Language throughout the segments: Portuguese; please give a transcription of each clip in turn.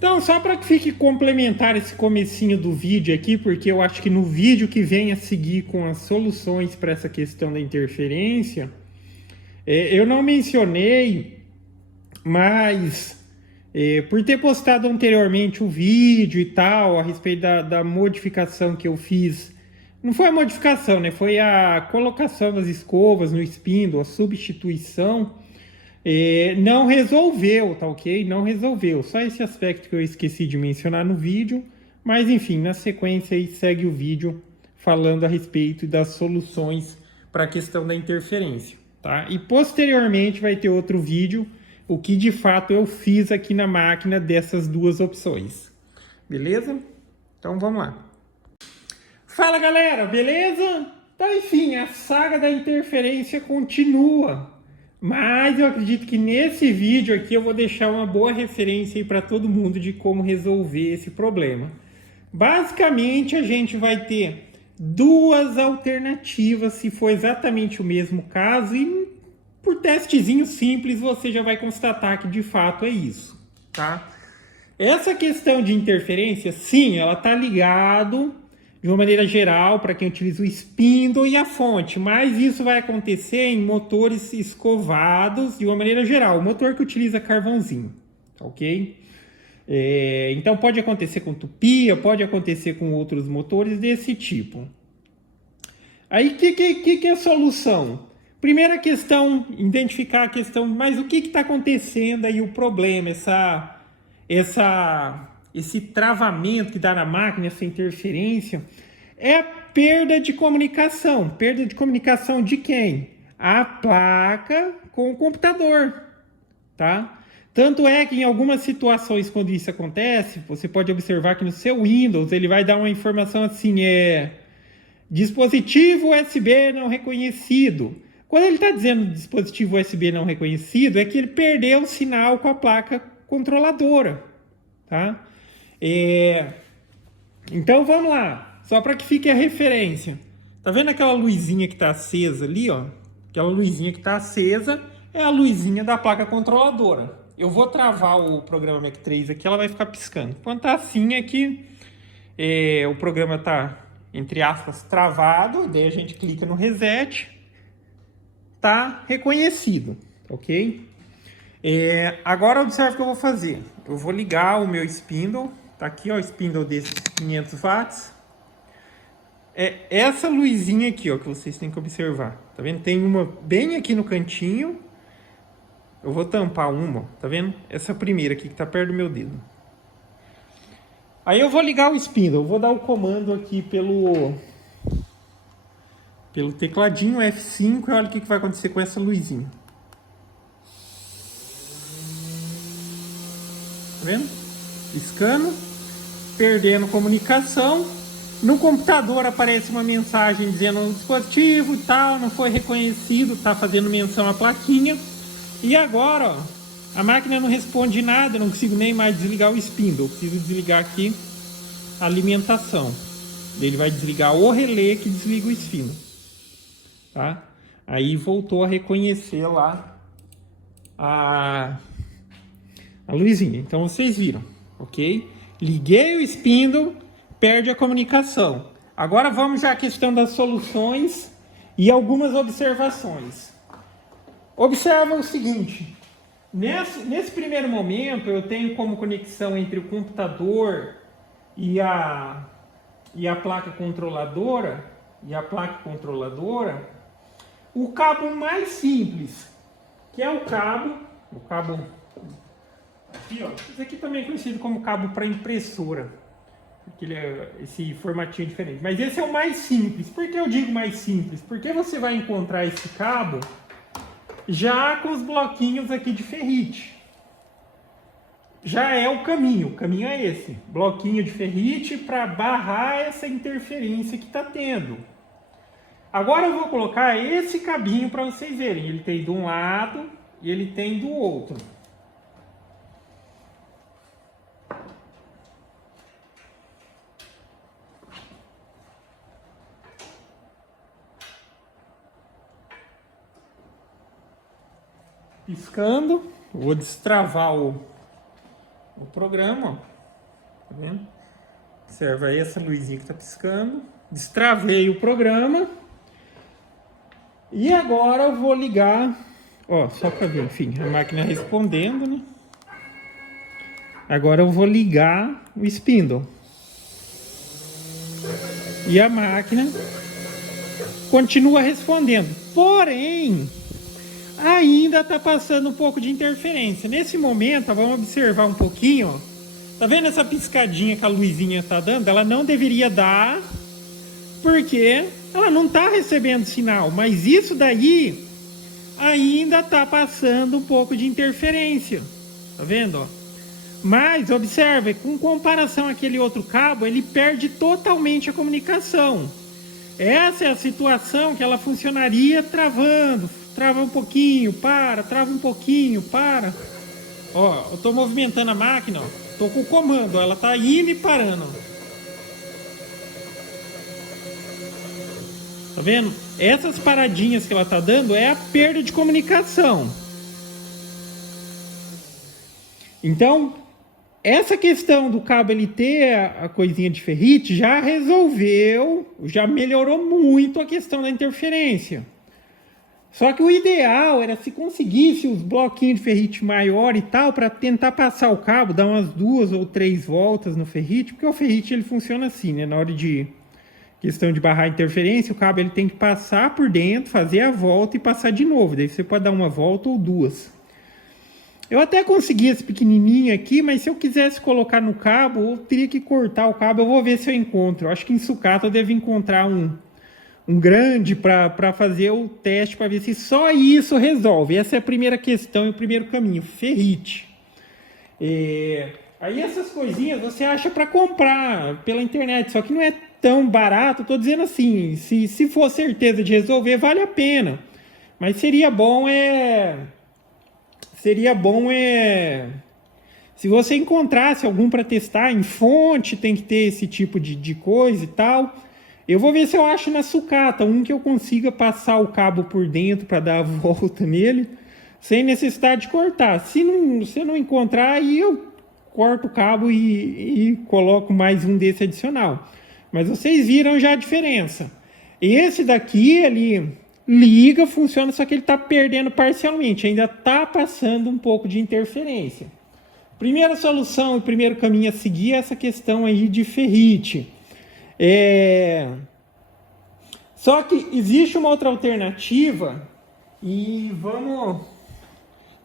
Então, só para que fique complementar esse comecinho do vídeo aqui, porque eu acho que no vídeo que vem a seguir com as soluções para essa questão da interferência, eu não mencionei, mas por ter postado anteriormente o vídeo e tal, a respeito da modificação que eu fiz, não foi a modificação, né? Foi a colocação das escovas no spindle, a substituição. Não resolveu, tá ok? Não resolveu. Só esse aspecto que eu esqueci de mencionar no vídeo. Mas enfim, na sequência aí segue o vídeo falando a respeito das soluções para a questão da interferência, tá? E posteriormente vai ter outro vídeo, o que de fato eu fiz aqui na máquina dessas duas opções. Beleza? Então vamos lá. Fala galera, beleza? Então enfim, a saga da interferência continua. Mas eu acredito que nesse vídeo aqui eu vou deixar uma boa referência aí para todo mundo de como resolver esse problema. Basicamente a gente vai ter duas alternativas se for exatamente o mesmo caso e por testezinho simples você já vai constatar que de fato é isso, tá? Essa questão de interferência, sim, ela está ligado de uma maneira geral para quem utiliza o spindle e a fonte, mas isso vai acontecer em motores escovados de uma maneira geral, o motor que utiliza carvãozinho, ok? Então pode acontecer com tupia, pode acontecer com outros motores desse tipo. Aí o que é a solução? Primeira questão, identificar a questão, mas o que está acontecendo aí, o problema, esse travamento que dá na máquina, essa interferência, é a perda de comunicação. Perda de comunicação de quem? A placa com o computador, tá? Tanto é que em algumas situações, quando isso acontece, você pode observar que no seu Windows ele vai dar uma informação assim, dispositivo USB não reconhecido. Quando ele está dizendo dispositivo USB não reconhecido, é que ele perdeu o sinal com a placa controladora, tá? Então vamos lá, só para que fique a referência. Tá vendo aquela luzinha que está acesa ali, ó? Aquela luzinha que está acesa é a luzinha da placa controladora. Eu vou travar o programa Mac 3 aqui, ela vai ficar piscando. Quando tá assim é que o programa tá, entre aspas, travado, daí a gente clica no reset, tá reconhecido, ok? Agora observe o que eu vou fazer. Eu vou ligar o meu spindle, tá aqui ó, o spindle desses 500 watts. Essa luzinha aqui ó, que vocês têm que observar, tá vendo? Tem uma bem aqui no cantinho. Eu vou tampar uma, tá vendo? Essa primeira aqui que tá perto do meu dedo. Aí eu vou ligar o spindle, eu vou dar o comando aqui pelo tecladinho F5 e olha o que vai acontecer com essa luzinha. Tá vendo? Piscando, perdendo comunicação. No computador aparece uma mensagem dizendo o dispositivo e tal, não foi reconhecido, tá fazendo menção à plaquinha. E agora, ó, a máquina não responde nada, eu não consigo nem mais desligar o spindle. Eu preciso desligar aqui a alimentação. Ele vai desligar o relé que desliga o spindle. Tá? Aí voltou a reconhecer lá a luzinha. Então vocês viram, ok? Liguei o spindle, perde a comunicação. Agora vamos já à questão das soluções e algumas observações. Observa o seguinte, nesse primeiro momento eu tenho como conexão entre o computador e a placa controladora, o cabo mais simples, que é o cabo aqui, ó, esse aqui também é conhecido como cabo para impressora, porque ele é esse formatinho diferente, mas esse é o mais simples. Por que eu digo mais simples? Porque você vai encontrar esse cabo já com os bloquinhos aqui de ferrite. Já é o caminho é esse. Bloquinho de ferrite para barrar essa interferência que está tendo. Agora eu vou colocar esse cabinho para vocês verem. Ele tem de um lado e ele tem do outro. Piscando, vou destravar o programa, ó. Tá vendo? Observa aí essa luzinha que está piscando. Destravei o programa. E agora eu vou ligar, ó, só para ver, enfim, a máquina respondendo, né? Agora eu vou ligar o spindle. E a máquina continua respondendo. Porém, ainda está passando um pouco de interferência. Nesse momento, ó, vamos observar um pouquinho, ó. Tá vendo essa piscadinha que a luzinha tá dando? Ela não deveria dar, porque ela não está recebendo sinal, mas isso daí ainda está passando um pouco de interferência, tá vendo? Ó? Mas observe, com comparação àquele outro cabo, ele perde totalmente a comunicação. Essa é a situação que ela funcionaria travando, trava um pouquinho, para, trava um pouquinho, para. Ó, eu estou movimentando a máquina, ó, tô com o comando, ó, ela está indo e parando. Ó. Tá vendo? Essas paradinhas que ela tá dando é a perda de comunicação. Então, essa questão do cabo ele ter a coisinha de ferrite já resolveu, já melhorou muito a questão da interferência. Só que o ideal era se conseguisse os bloquinhos de ferrite maior e tal, para tentar passar o cabo, dar umas 2 ou 3 voltas no ferrite, porque o ferrite ele funciona assim, né? Na hora de questão de barrar a interferência, o cabo ele tem que passar por dentro, fazer a volta e passar de novo. Daí você pode dar uma volta ou 2. Eu até consegui esse pequenininho aqui, mas se eu quisesse colocar no cabo, eu teria que cortar o cabo. Eu vou ver se eu encontro. Eu acho que em sucata eu devo encontrar um grande para fazer o teste, para ver se só isso resolve. Essa é a primeira questão e o primeiro caminho, ferrite. Aí essas coisinhas você acha para comprar pela internet, só que não é tão barato. Estou dizendo assim, se for certeza de resolver, vale a pena. Mas seria bom se você encontrasse algum para testar em fonte, tem que ter esse tipo de coisa e tal. Eu vou ver se eu acho na sucata um que eu consiga passar o cabo por dentro para dar a volta nele, sem necessidade de cortar. Se não encontrar, aí eu corto o cabo e coloco mais um desse adicional. Mas vocês viram já a diferença. Esse daqui, ele liga, funciona, só que ele está perdendo parcialmente. Ainda está passando um pouco de interferência. Primeira solução e primeiro caminho a seguir é essa questão aí de ferrite. Só que existe uma outra alternativa e vamos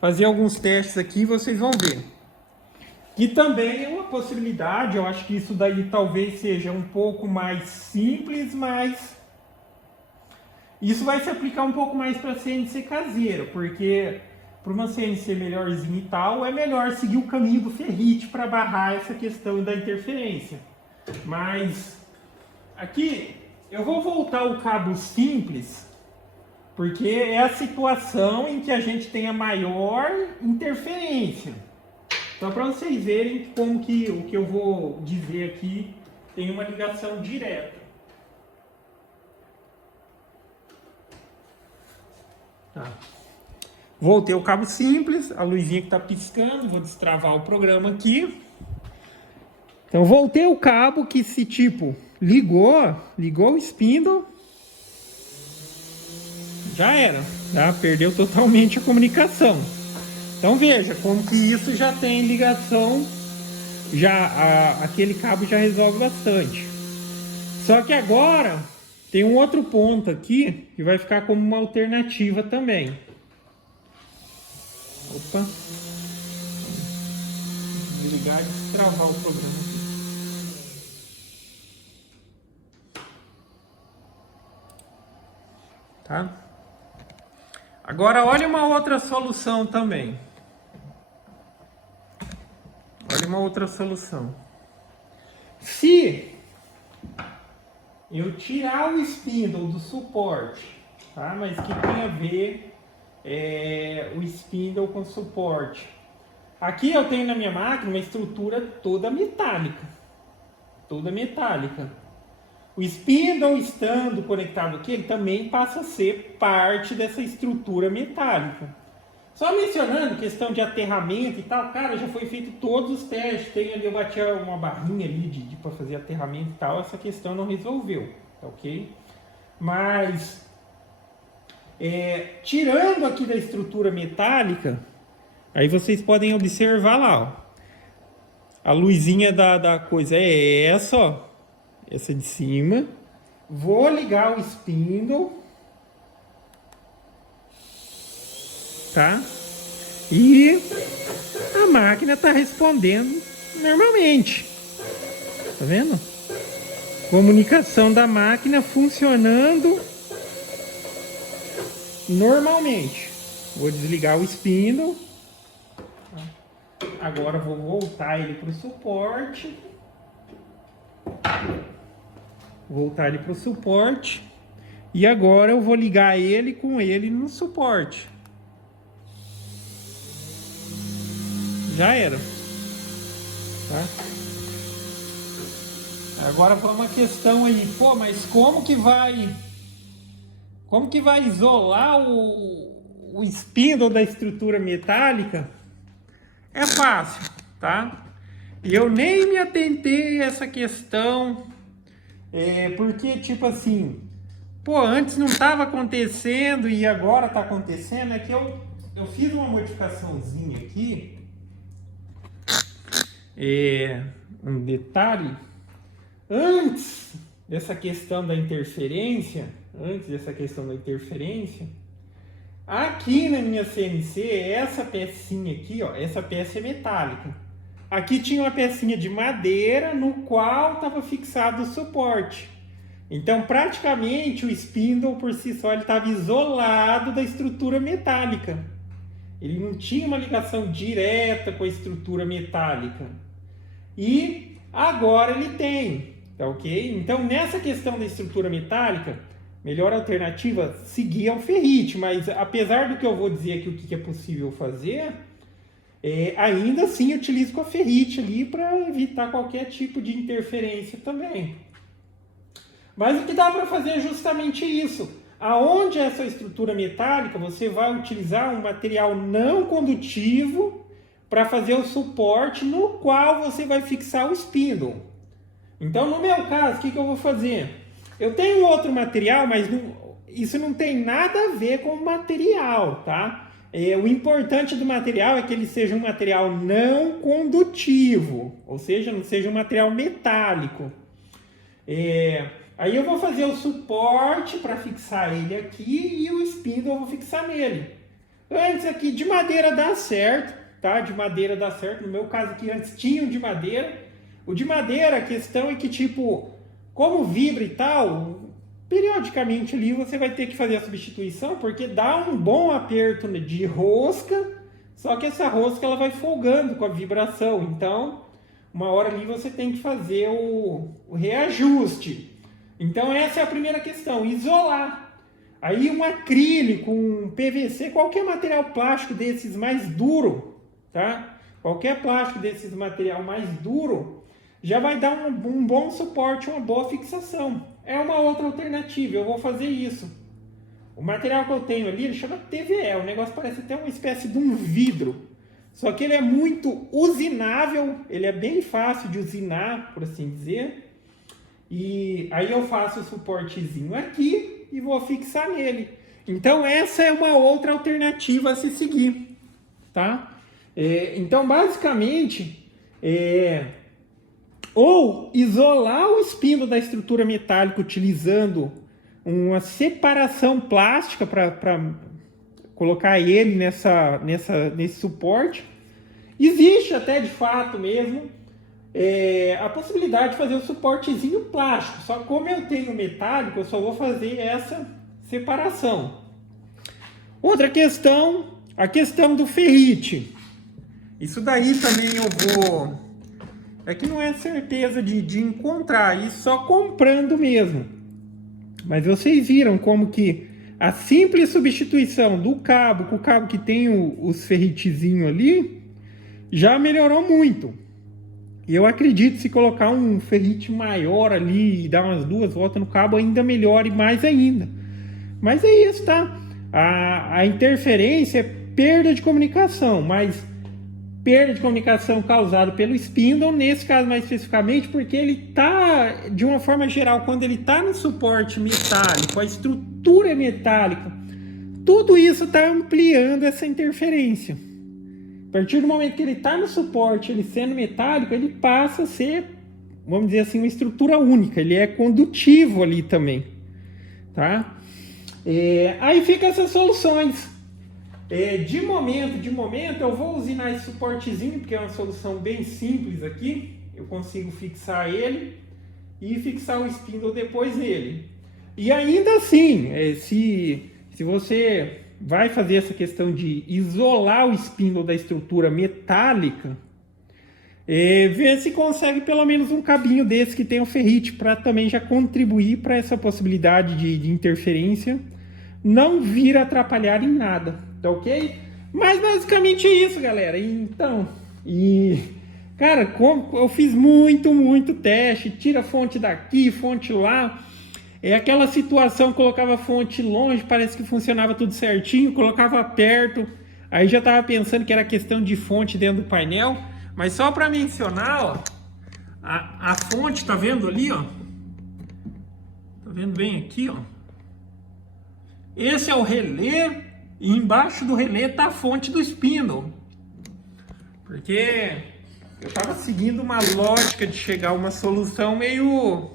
fazer alguns testes aqui e vocês vão ver. Que também é uma possibilidade, eu acho que isso daí talvez seja um pouco mais simples, mas isso vai se aplicar um pouco mais para CNC caseira, porque para uma CNC melhorzinha e tal, é melhor seguir o caminho do ferrite para barrar essa questão da interferência. Mas aqui eu vou voltar o cabo simples, porque é a situação em que a gente tem a maior interferência. Só para vocês verem como que o que eu vou dizer aqui tem uma ligação direta. Tá. Voltei o cabo simples, a luzinha que está piscando, vou destravar o programa aqui. Então voltei o cabo que se tipo ligou o spindle, já era, tá? Perdeu totalmente a comunicação. Então veja como que isso já tem ligação, aquele cabo já resolve bastante. Só que agora tem um outro ponto aqui que vai ficar como uma alternativa também. Opa, desligar e destravar o programa aqui. Tá? Agora olha uma outra solução também. Olha uma outra solução. Se eu tirar o spindle do suporte, tá? Mas que tem a ver o spindle com suporte. Aqui eu tenho na minha máquina uma estrutura toda metálica. Toda metálica. O spindle estando conectado aqui, ele também passa a ser parte dessa estrutura metálica. Só mencionando questão de aterramento e tal, cara, já foi feito todos os testes. Tem ali, eu bati uma barrinha ali para fazer aterramento e tal, essa questão não resolveu, tá ok? Mas, tirando aqui da estrutura metálica, aí vocês podem observar lá, ó. A luzinha da coisa é essa, ó. Essa de cima. Vou ligar o spindle. Tá? E a máquina está respondendo normalmente. Tá vendo? Comunicação da máquina funcionando normalmente. Vou desligar o spindle. Agora vou voltar ele para o suporte. Voltar ele para o suporte. E agora eu vou ligar ele com ele no suporte. Já era. Tá? Agora foi uma questão aí. Pô, mas como que vai isolar o spindle da estrutura metálica? É fácil, tá? E eu nem me atentei a essa questão, porque, tipo assim, pô, antes não estava acontecendo e agora está acontecendo. É que eu fiz uma modificaçãozinha aqui, um detalhe, antes dessa questão da interferência, aqui na minha CNC, essa pecinha aqui, ó, essa peça é metálica. Aqui tinha uma pecinha de madeira no qual estava fixado o suporte. Então, praticamente, o spindle por si só estava isolado da estrutura metálica. Ele não tinha uma ligação direta com a estrutura metálica. E agora ele tem, tá ok? Então, nessa questão da estrutura metálica, melhor alternativa, seguir é o ferrite, mas apesar do que eu vou dizer aqui o que é possível fazer, ainda assim utilizo com a ferrite ali para evitar qualquer tipo de interferência também. Mas o que dá para fazer é justamente isso. Aonde é essa estrutura metálica, você vai utilizar um material não condutivo para fazer o suporte no qual você vai fixar o spindle. Então, no meu caso, o que eu vou fazer? Eu tenho outro material, mas isso não tem nada a ver com o material, tá? O importante do material é que ele seja um material não condutivo, ou seja, não seja um material metálico. Aí eu vou fazer o suporte para fixar ele aqui e o spindle eu vou fixar nele. Antes aqui de madeira dá certo, tá? De madeira dá certo. No meu caso aqui antes tinha um de madeira. O de madeira, a questão é que tipo, como vibra e tal, periodicamente ali você vai ter que fazer a substituição, porque dá um bom aperto de rosca, só que essa rosca ela vai folgando com a vibração. Então, uma hora ali você tem que fazer o reajuste. Então, essa é a primeira questão, isolar. Aí um acrílico, um PVC, qualquer material plástico desses mais duro, tá? Qualquer plástico desses material mais duro já vai dar um bom suporte, uma boa fixação. É uma outra alternativa, eu vou fazer isso. O material que eu tenho ali, ele chama TVE, o negócio parece até uma espécie de um vidro. Só que ele é muito usinável, ele é bem fácil de usinar, por assim dizer. E aí eu faço o suportezinho aqui e vou fixar nele. Então essa é uma outra alternativa a se seguir, tá? Então basicamente, ou isolar o spindle da estrutura metálica utilizando uma separação plástica para colocar ele nesse suporte. Existe até de fato mesmo a possibilidade de fazer o suportezinho plástico, só como eu tenho metálico, eu só vou fazer essa separação. Outra questão, a questão do ferrite. Isso daí também eu vou... É que não é certeza de encontrar, isso só comprando mesmo. Mas vocês viram como que a simples substituição do cabo com o cabo que tem os ferritezinhos ali já melhorou muito. E eu acredito que se colocar um ferrite maior ali e dar umas 2 voltas no cabo ainda melhore mais ainda. Mas é isso, tá? A interferência perda de comunicação, mas perda de comunicação causada pelo spindle, nesse caso mais especificamente, porque ele está, de uma forma geral, quando ele está no suporte metálico, a estrutura é metálica, tudo isso está ampliando essa interferência. A partir do momento que ele está no suporte, ele sendo metálico, ele passa a ser, vamos dizer assim, uma estrutura única, ele é condutivo ali também, tá? Aí fica essas soluções. De momento, eu vou usinar esse suportezinho, porque é uma solução bem simples aqui. Eu consigo fixar ele e fixar o spindle depois nele. E ainda assim, se você vai fazer essa questão de isolar o spindle da estrutura metálica, ver se consegue pelo menos um cabinho desse que tem o ferrite, para também já contribuir para essa possibilidade de interferência não vir atrapalhar em nada, tá ok? Mas basicamente é isso, galera. Então, cara, eu fiz muito teste, tira fonte daqui, fonte lá. Aquela situação, colocava fonte longe, parece que funcionava tudo certinho, colocava perto, aí já estava pensando que era questão de fonte dentro do painel. Mas só para mencionar, ó, a fonte, tá vendo ali, ó? Tá vendo bem aqui, ó? Esse é o relé e embaixo do relé tá a fonte do spindle. Porque eu tava seguindo uma lógica de chegar a uma solução meio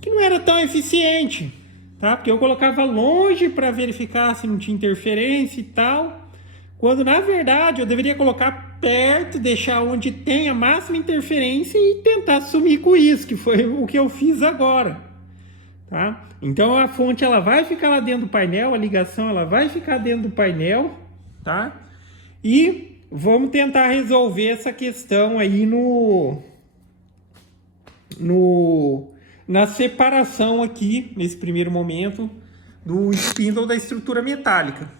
que não era tão eficiente, tá? Porque eu colocava longe para verificar se não tinha interferência e tal, quando na verdade eu deveria colocar perto, deixar onde tem a máxima interferência e tentar sumir com isso, que foi o que eu fiz agora. Tá? Então a fonte ela vai ficar lá dentro do painel, a ligação ela vai ficar dentro do painel, tá? E vamos tentar resolver essa questão aí na separação aqui, nesse primeiro momento, do spindle da estrutura metálica.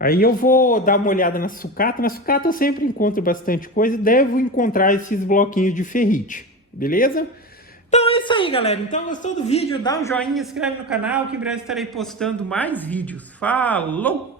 Aí eu vou dar uma olhada na sucata. Na sucata eu sempre encontro bastante coisa, devo encontrar esses bloquinhos de ferrite, beleza? Então é isso aí, galera. Então, gostou do vídeo? Dá um joinha, se inscreve no canal, que em breve estarei postando mais vídeos. Falou!